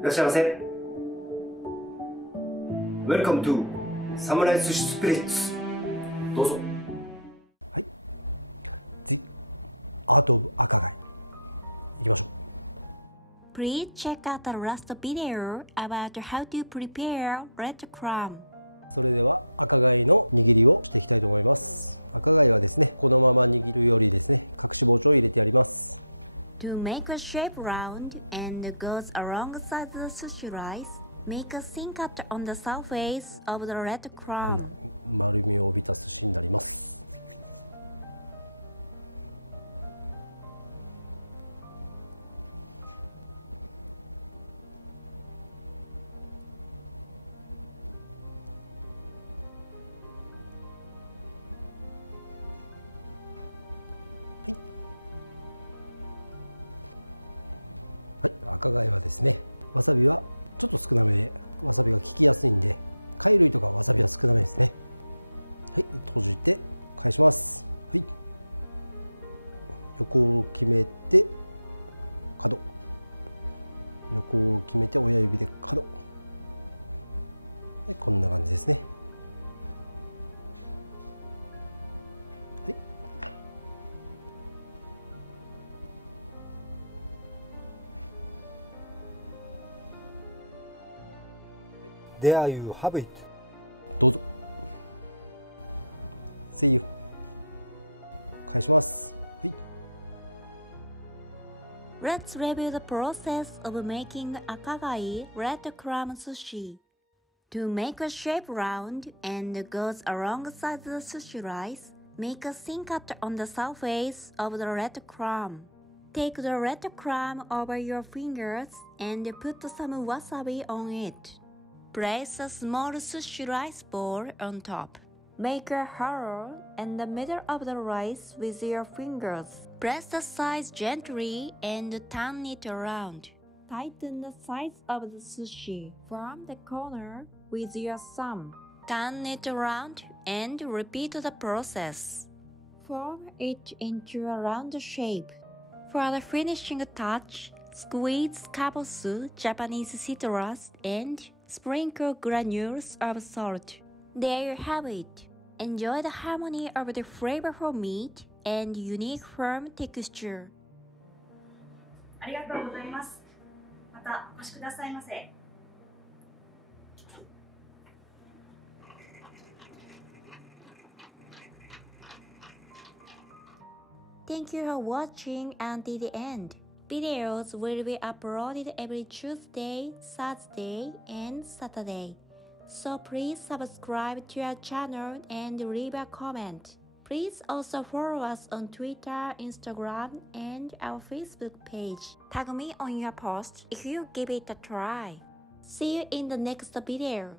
いらっしゃいませ。Welcome to サムライ寿司スピリッツ。どうぞ。はい。The Art of Akagai。行きましょう。Please check out the last video about how to prepare Red Clam. それでは赤貝の握りをしていきたいと思います。赤貝はですね、このまま握るよりですね、隠し包丁を入れてやります。To make a shape round and goes alongside the sushi rice, make a thin cut on the surface of the red こん clam. な丸みを帯びた寿司になります。はい、赤貝はですね、わさびはちょっと少なめで、わさびが効きやすいんで、貝類とかわさびは少なめですね。はい、閉じて返します。はい、横を決めて角、横を決めて親指で角、はい、こんな感じですね。はい、There you have it。どうぞ。See you。返します。はい。Let's review the process of making Akagai Red Clam Sushi. To make a shape round and goes alongside the sushi rice, make a thin cut on the surface of the red clam. Take the red clam over your fingers and put some wasabi on it. Place a small sushi rice ball on top. Make a hollow in the middle of the rice with your fingers. Press the sides gently and turn it around. Tighten the sides of the sushi from the corner with your thumb. Turn it around and repeat the process. Form it into a round shape. For the finishing touch, squeeze kabosu, Japanese citrus, and sprinkle granules of salt. There you have it. Enjoy the harmony of the flavorful meat and unique firm texture. ありがとうございます。またお越しくださいませ。Thank you for watching until the end. Videos will be uploaded every Tuesday, Thursday, and Saturday. So please subscribe to our channel and leave a comment. Please also follow us on Twitter, Instagram, and our Facebook page. Tag me on your post if you give it a try. See you in the next video.